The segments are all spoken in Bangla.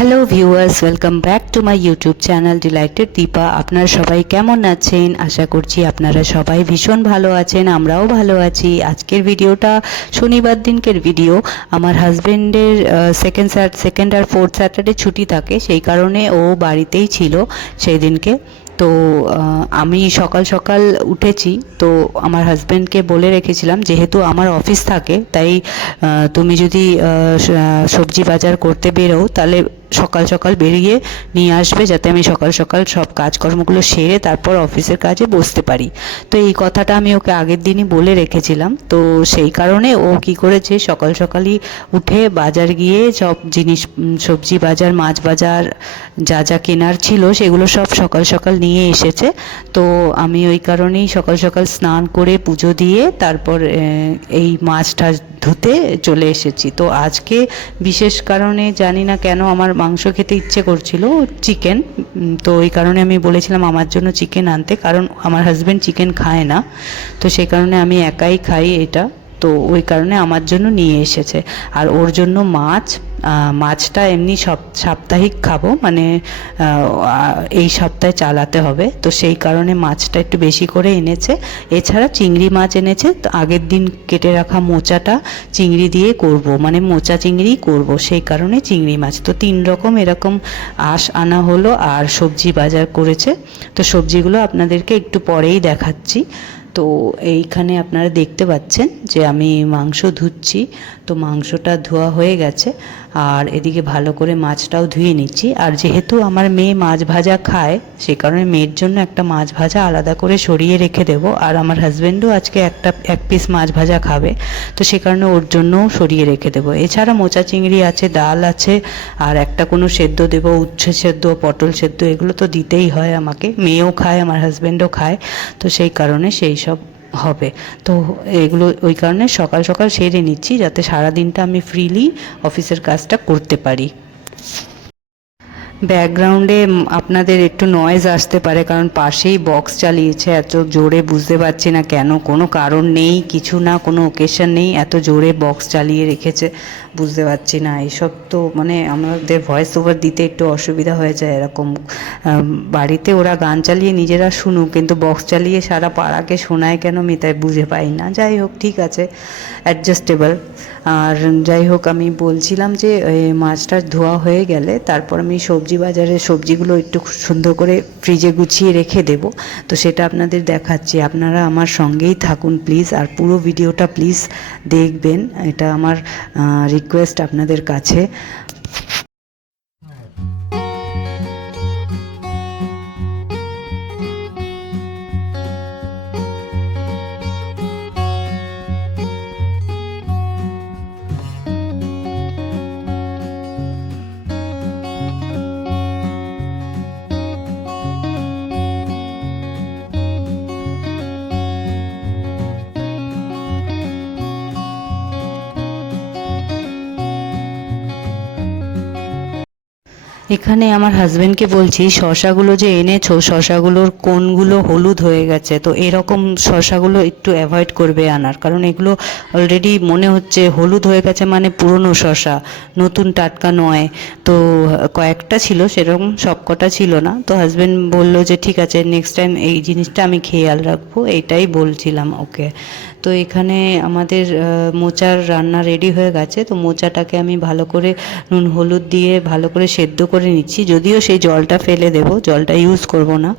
Hello viewers, welcome back to my YouTube channel delighted Deepa. আপনারা সবাই কেমন আছেন? আশা করছি আপনারা সবাই ভীষণ ভালো আছেন, আমরাও ভালো আছি। আজকের ভিডিওটা শনিবার দিনকের ভিডিও। আমার হাজব্যান্ডের সেকেন্ড আর ফোর্থ স্যাটারডে ছুটি থাকে, সেই কারণে ও বাড়িতেই ছিল সেই দিনকে। তো আমি সকাল সকাল উঠেছি, তো আমার হাজব্যান্ডকে বলে রেখেছিলাম যেহেতু আমার অফিস থাকে, তাই তুমি যদি সবজি বাজার করতে বেরো তাহলে সকাল সকাল বেরিয়ে নিয়ে আসবে, যাতে আমি সকাল সকাল সব কাজকর্মগুলো সেরে তারপর অফিসের কাজে বসতে পারি। তো এই কথাটা আমি ওকে আগের দিনই বলে রেখেছিলাম। তো সেই কারণে ও কি করেছে, সকাল সকালই উঠে বাজার গিয়ে সব জিনিস, সবজি বাজার, মাছ বাজার, যা যা কেনার ছিল সেগুলো সব সকাল সকাল নিয়ে এসেছে। তো আমি ওই কারণেই সকাল সকাল স্নান করে পুজো দিয়ে তারপর এই মাছটা ধুতে চলে এসেছি। তো আজকে বিশেষ কারণে জানি না কেন আমার মাংস খেতে ইচ্ছে করছিল, চিকেন। তো ওই কারণে আমি বলেছিলাম আমার জন্য চিকেন আনতে, কারণ আমার হাজব্যান্ড চিকেন খায় না, তো সেই কারণে আমি একাই খাই এটা। তো ওই কারণে আমার জন্য নিয়ে এসেছে। আর ওর জন্য মাছটা এমনি সাপ্তাহিক খাবো, মানে এই সপ্তাহে চালাতে হবে, তো সেই কারণে মাছটা একটু বেশি করে এনেছে। এছাড়া চিংড়ি মাছ এনেছে, তো আগের দিন কেটে রাখা মোচাটা চিংড়ি দিয়ে করব, মানে মোচা চিংড়ি করব, সেই কারণে চিংড়ি মাছ। তো 3 রকম এরকম আনা হলো, আর সবজি বাজার করেছে। তো সবজিগুলো আপনাদেরকে একটু পরেই দেখাচ্ছি। তো এইখানে আপনারা দেখতে পাচ্ছেন যে আমি মাংস ধুচ্ছি। তো মাংসটা ধোয়া হয়ে গেছে, আর এদিকে ভালো করে মাছটাও ধুয়ে নিচ্ছি। আর যেহেতু আমার মেয়ে মাছ ভাজা খায়, সে কারণে মেয়ের জন্য একটা মাছ ভাজা আলাদা করে সরিয়ে রেখে দেব। আর আমার হাজব্যান্ডও আজকে এক পিস মাছ ভাজা খাবে, তো সে কারণে ওর জন্যও সরিয়ে রেখে দেবো। এছাড়া মোচা চিংড়ি আছে, ডাল আছে, আর একটা কোনো সেদ্ধ দেবো, উচ্ছে সেদ্ধ, পটল সেদ্ধ, এগুলো তো দিতেই হয় আমাকে। মেয়েও খায়, আমার হাজব্যান্ডও খায়, তো সেই কারণে সেই সব হবে। তো এগুলো ওই কারণে সকাল সকাল সেরে নিচ্ছি, যাতে সারা দিনটা আমি ফ্রিলি অফিসের কাজটা করতে পারি। ব্যাকগ্রাউন্ডে আপনাদের একটু নয়েজ আসতে পারে, কারণ পাশেই বক্স চালিয়েছে এত জোরে, বুঝতে পারছি না কেন, কোনো কারণ নেই, কিছু না, কোনো ওকেশন নেই, এত জোরে বক্স চালিয়ে রেখেছে, বুঝতে পারছি না। এইসব তো মানে আমাদের ভয়েস ওভার দিতে একটু অসুবিধা হয়ে যায় এরকম। বাড়িতে ওরা গান চালিয়ে নিজেরা শুনুক, কিন্তু বক্স চালিয়ে সারা পাড়াকে শোনায় কেন আমি তাই বুঝে পাই না। যাই হোক, ঠিক আছে, অ্যাডজাস্টেবল। আর যাই হোক, আমি বলছিলাম যে মাছটা ধোয়া হয়ে গেলে তারপর আমি সবজি বাজারে সবজিগুলো একটু সুন্দর করে ফ্রিজে গুছিয়ে রেখে দেব। তো সেটা আপনাদের দেখাচ্ছি, আপনারা আমার সঙ্গেই থাকুন প্লিজ, আর পুরো ভিডিওটা প্লিজ দেখবেন, এটা আমার রিকোয়েস্ট আপনাদের কাছে। এখানে আমার হাজব্যান্ডকে বলছি, শসাগুলো যে এনেছো, শসাগুলোর কোনগুলো হলুদ হয়ে গেছে, তো এরকম শসাগুলো একটু অ্যাভয়েড করবে আনার, কারণ এগুলো অলরেডি মনে হচ্ছে হলুদ হয়ে গেছে, মানে পুরনো শসা, নতুন টাটকা নয়। তো কয়েকটা ছিল, সেরকম সবকটা ছিল না। তো হাজব্যান্ড বললো যে ঠিক আছে, নেক্সট টাইম এই জিনিসটা আমি খেয়াল রাখবো, এইটাই বলছিলাম ওকে। তো এখানে আমাদের মোচার রান্না রেডি হয়ে গেছে। তো মোচাটাকে আমি ভালো করে নুন হলুদ দিয়ে ভালো করে সেদ্ধ করে নিচ্ছি, যদিও সেই জলটা ফেলে দেব, জলটা ইউজ করব না।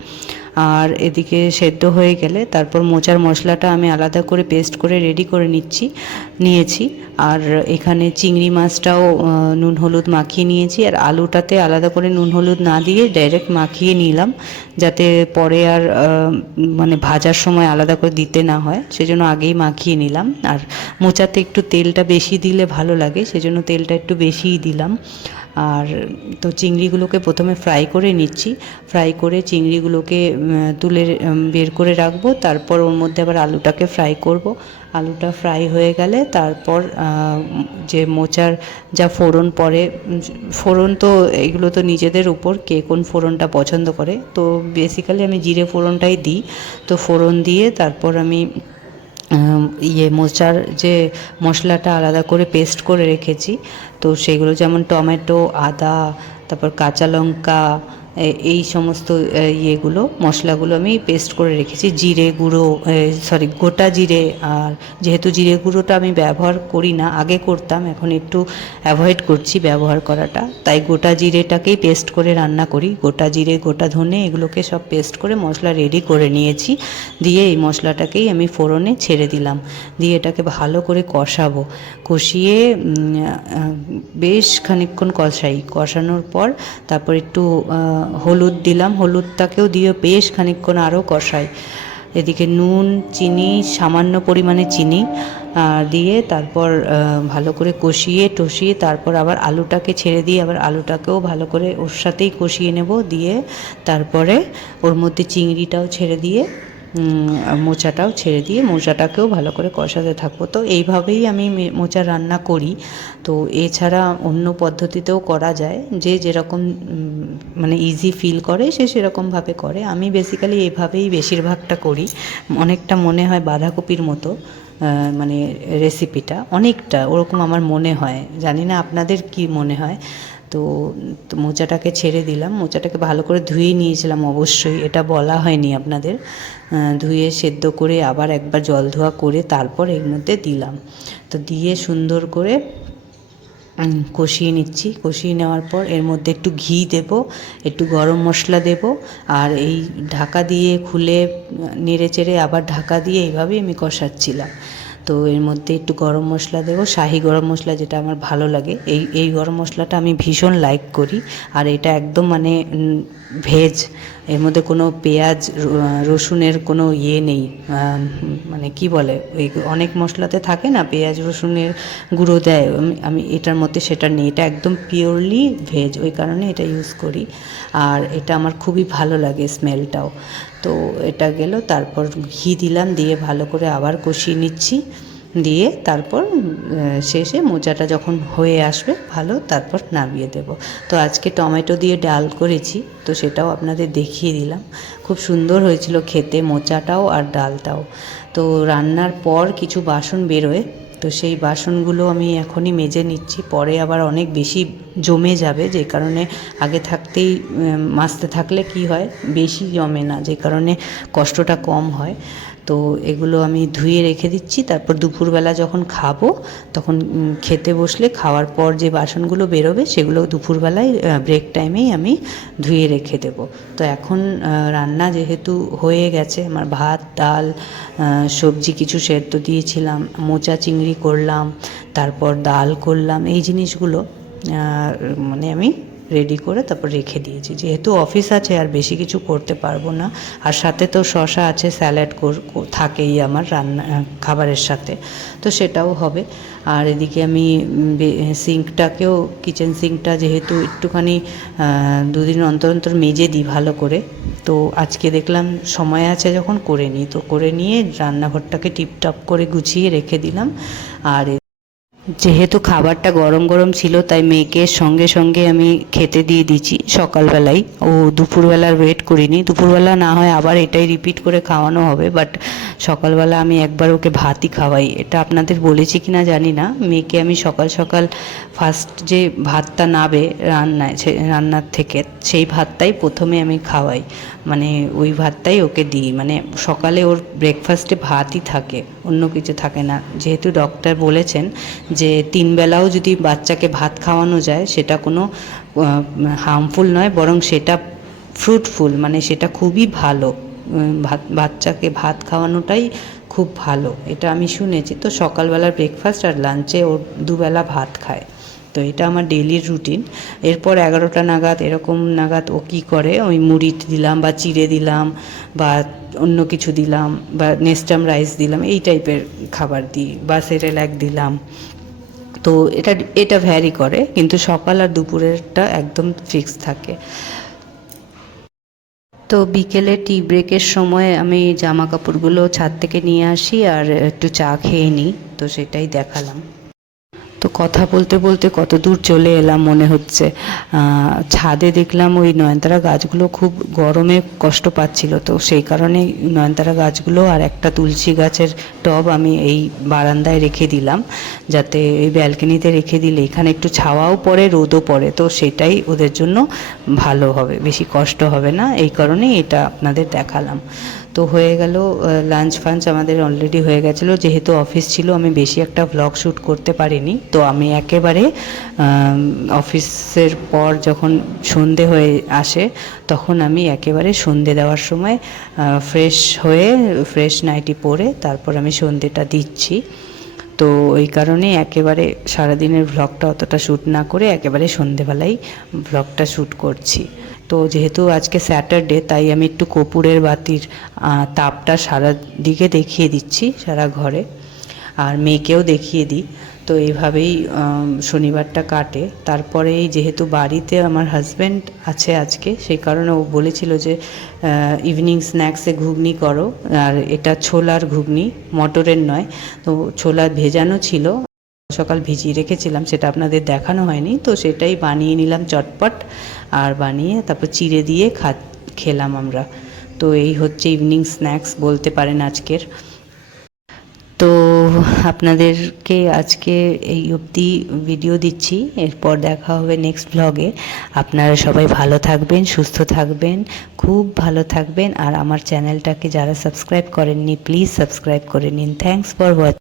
আর এদিকে সেদ্ধ হয়ে গেলে তারপর মোচার মশলাটা আমি আলাদা করে পেস্ট করে রেডি করে নিয়েছি। আর এখানে চিংড়ি মাছটাও নুন হলুদ মাখিয়ে নিয়েছি, আর আলুটাতে আলাদা করে নুন হলুদ না দিয়ে ডাইরেক্ট মাখিয়ে নিলাম, যাতে পরে আর মানে ভাজার সময় আলাদা করে দিতে না হয়, সেজন্য আগেই মাখিয়ে নিলাম। আর মোচাতে একটু তেলটা বেশি দিলে ভালো লাগে, সেজন্য তেলটা একটু বেশিই দিলাম। আর তো চিংড়িগুলোকে প্রথমে ফ্রাই করে নিচ্ছি, ফ্রাই করে চিংড়িগুলোকে তুলে বের করে রাখবো, তারপর ওর মধ্যে আবার আলুটাকে ফ্রাই করব। আলুটা ফ্রাই হয়ে গেলে তারপর যে মোচার যা ফোড়ন পড়ে, ফোড়ন তো এগুলো তো নিজেদের উপর, কে কোন ফোড়নটা পছন্দ করে, তো বেসিক্যালি আমি জিরে ফোড়নটাই দিই। তো ফোড়ন দিয়ে তারপর আমি মোচার যে মশলাটা আলাদা করে পেস্ট করে রেখেছি, তো সেগুলো যেমন টমেটো, আদা, তারপর কাঁচা লঙ্কা, এই সমস্ত ইয়েগুলো মশলাগুলো আমি পেস্ট করে রেখেছি। জিরে গুঁড়ো, গোটা জিরে, আর যেহেতু জিরে গুঁড়োটা আমি ব্যবহার করি না, আগে করতাম, এখন একটু অ্যাভয়েড করছি ব্যবহার করাটা, তাই গোটা জিরেটাকেই পেস্ট করে রান্না করি। গোটা জিরে, গোটা ধনে, এগুলোকে সব পেস্ট করে মশলা রেডি করে নিয়েছি। দিয়ে এই মশলাটাকেই আমি ফোড়নে ছেড়ে দিলাম, দিয়ে এটাকে ভালো করে কষাবো। কষিয়ে বেশ খানিকক্ষণ কষানোর পর তারপর একটু হলুদ দিলাম, হলুদটাকেও দিয়ে বেশ খানিকক্ষণ আরও কষাই। এদিকে নুন, চিনি, সামান্য পরিমাণে চিনি দিয়ে তারপর ভালো করে কষিয়ে টষিয়ে তারপর আবার আলুটাকে ছেড়ে দিয়ে আবার আলুটাকেও ভালো করে ওর সাথেই কষিয়ে নেব। দিয়ে তারপরে ওর মধ্যে চিংড়িটাও ছেড়ে দিয়ে মোচাটাও ছেড়ে দিয়ে মোচাটাকেও ভালো করে কষাতে থাকবো। তো এইভাবেই আমি মোচা রান্না করি। তো এছাড়া অন্য পদ্ধতিতেও করা যায়, যে যেরকম মানে ইজি ফিল করে সে সেরকমভাবে করে। আমি বেসিক্যালি এভাবেই বেশিরভাগটা করি। অনেকটা মনে হয় বাঁধাকপির মতো, মানে রেসিপিটা অনেকটা ওরকম আমার মনে হয়, জানি না আপনাদের কি মনে হয়। তো মোচাটাকে ছেড়ে দিলাম, মোচাটাকে ভালো করে ধুয়ে নিয়েছিলাম, অবশ্যই এটা বলা হয়নি আপনাদের। ধুয়ে সেদ্ধ করে আবার একবার জল ধোয়া করে তারপর এর মধ্যে দিলাম। তো দিয়ে সুন্দর করে কষিয়ে নিচ্ছি। কষিয়ে নেওয়ার পর এর মধ্যে একটু ঘি দেব, একটু গরম মশলা দেব, আর এই ঢাকা দিয়ে খুলে নেড়ে চেড়ে আবার ঢাকা দিয়ে এইভাবেই আমি কষাচ্ছিলাম। তো এর মধ্যে একটু গরম মশলা দেবো, শাহি গরম মশলা, যেটা আমার ভালো লাগে। এই গরম মশলাটা আমি ভীষণ লাইক করি। আর এটা একদম মানে ভেজ, এর মধ্যে কোনো পেঁয়াজ রসুনের কোনো ইয়ে নেই, মানে কি বলে ওই অনেক মশলাতে থাকে না পেঁয়াজ রসুনের গুঁড়ো দেয়, আমি এটার মধ্যে সেটা নেই, এটা একদম পিওরলি ভেজ, ওই কারণে এটা ইউজ করি। আর এটা আমার খুবই ভালো লাগে স্মেলটাও। তো এটা গেল, তারপর ঘি দিলাম, দিয়ে ভালো করে আবার কষিয়ে নিচ্ছি। দিয়ে তারপর শেষে মোচাটা যখন হয়ে আসবে ভালো, তারপর নামিয়ে দেব। তো আজকে টমেটো দিয়ে ডাল করেছি, তো সেটাও আপনাদের দেখিয়ে দিলাম। খুব সুন্দর হয়েছিল খেতে, মোচাটাও আর ডালটাও। তো রান্নার পর কিছু বাসন বেরোয়, তো সেই বাসনগুলো আমি এখনই মেজে নিচ্ছি, পরে আবার অনেক বেশি জমে যাবে, যে কারণে আগে থাকতেই মাজতে থাকলে কি হয় বেশি জমে না, যে কারণে কষ্টটা কম হয়। তো এগুলো আমি ধুয়ে রেখে দিচ্ছি, তারপর দুপুরবেলা যখন খাবো তখন খেতে বসলে খাওয়ার পর যে বাসনগুলো বেরোবে সেগুলো দুপুরবেলায় ব্রেক টাইমেই আমি ধুয়ে রেখে দেব। তো এখন রান্না যেহেতু হয়ে গেছে, আমার ভাত, ডাল, সবজি কিছু সেদ্ধ দিয়েছিলাম, মোচা চিংড়ি করলাম, তারপর ডাল করলাম, এই জিনিসগুলো মানে আমি রেডি করে তারপর রেখে দিয়েছি, যেহেতু অফিস আছে আর বেশি কিছু করতে পারবো না। আর সাথে তো শশা আছে, স্যালাড থাকেই আমার রান্না খাবারের সাথে, তো সেটাও হবে। আর এদিকে আমি সিঙ্কটাকেও, কিচেন সিঙ্কটা যেহেতু একটুখানি দুদিন অন্তর অন্তর মেজে দিই ভালো করে, তো আজকে দেখলাম সময় আছে যখন করে নিই, তো করে নিয়ে রান্নাঘরটাকে টিপটপ করে গুছিয়ে রেখে দিলাম। আর যেহেতু খাবারটা গরম গরম ছিল তাই মেয়েকে সঙ্গে সঙ্গে আমি খেতে দিয়ে দিচ্ছি সকালবেলাই, ও দুপুরবেলার ওয়েট করিনি। দুপুরবেলা না হয় আবার এটাই রিপিট করে খাওয়ানো হবে, বাট সকালবেলা আমি একবার ওকে ভাতই খাওয়াই। এটা আপনাদের বলেছি কি না জানি না, মেয়েকে আমি সকাল সকাল ফার্স্ট যে ভাতটা নাবে রান্নার থেকে, সেই ভাতটাই প্রথমে আমি খাওয়াই, মানে ওই ভাতটাই ওকে দিই। মানে সকালে ওর ব্রেকফাস্টে ভাতই থাকে, অন্য কিছু থাকে না। যেহেতু ডক্টর বলেছেন যে 3 বেলাও যদি বাচ্চাকে ভাত খাওয়ানো যায় সেটা কোনো হার্মফুল নয়, বরং সেটা ফ্রুটফুল, মানে সেটা খুবই ভালো। বাচ্চাকে ভাত খাওয়ানোটাই খুব ভালো, এটা আমি শুনেছি। তো সকালবেলার ব্রেকফাস্ট আর লাঞ্চে ওর 2 বেলা ভাত খায়, তো এটা আমার ডেইলির রুটিন। এরপর 11টা নাগাদ এরকম নাগাদ ও কী করে, ওই মুড়ি দিলাম বা চিড়ে দিলাম বা অন্য কিছু দিলাম বা নেস্টাম রাইস দিলাম, এই টাইপের খাবার দিই, বা সেরেল্যাক দিলাম। তো এটা ভ্যারি করে, কিন্তু সকাল আর দুপুরেরটা একদম ফিক্স থাকে। তো বিকেলে টি ব্রেকের সময় আমি জামা কাপড়গুলো ছাদ থেকে নিয়ে আসি আর একটু চা খেয়ে নিই, তো সেটাই দেখালাম। তো কথা বলতে বলতে কত দূর চলে এলাম মনে হচ্ছে। ছাদে দেখলাম ওই নয়নতারা গাছগুলো খুব গরমে কষ্ট পাচ্ছিল, তো সেই কারণেই নয়নতারা গাছগুলো আর একটা তুলসী গাছের টব আমি এই বারান্দায় রেখে দিলাম, যাতে এই ব্যালকনিতে রেখে দিলে এখানে একটু ছাওয়াও পড়ে, রোদও পড়ে, তো সেটাই ওদের জন্য ভালো হবে, বেশি কষ্ট হবে না, এই কারণেই এটা আপনাদের দেখালাম। তো হয়ে গেল লাঞ্চ ফাঞ্চ আমাদের অলরেডি হয়ে গেছিলো, যেহেতু অফিস ছিল আমি বেশি একটা ভ্লগ শ্যুট করতে পারিনি। তো আমি একেবারে অফিসের পর যখন সন্ধে হয়ে আসে তখন আমি একেবারে সন্ধে দেওয়ার সময় ফ্রেশ হয়ে ফ্রেশ নাইটি পরে তারপর আমি সন্ধেটা দিচ্ছি। তো ওই কারণে একেবারে সারাদিনের ভ্লগটা অতটা শ্যুট না করে একেবারে সন্ধেবেলায় ভ্লগটা শ্যুট করছি। তো যেহেতু আজকে স্যাটারডে তাই আমি একটু কর্পূরের বাতির তাপটা সারা দিকে দেখিয়ে দিচ্ছি, সারা ঘরে, আর মেয়েকেও দেখিয়ে দিই। তো এইভাবেই শনিবারটা কাটে। তারপরে যেহেতু বাড়িতে আমার হাজব্যান্ড আছে আজকে, সেই কারণে ও বলেছিল যে ইভিনিং স্ন্যাক্সে ঘুগনি করো, আর এটা ছোলার ঘুগনি, মটরের নয়। তো ছোলা ভেজানো ছিল, সকাল ভিজিয়ে রেখেছিলাম, সেটা আপনাদের দেখানো হয়নি, তো সেটাই বানিয়ে নিলাম চটপট, আর বানিয়ে তারপর চিড়ে দিয়ে খেলাম আমরা। তো এই হচ্ছে ইভিনিং স্ন্যাক্স বলতে পারেন আজকের। তো আপনাদেরকে আজকে এই অবধি ভিডিও দিচ্ছি, এরপর দেখা হবে নেক্সট ব্লগে। আপনারা সবাই ভালো থাকবেন, সুস্থ থাকবেন, খুব ভালো থাকবেন, আর আমার চ্যানেলটাকে যারা সাবস্ক্রাইব করেননি প্লিজ সাবস্ক্রাইব করে নিন। Thanks for watching.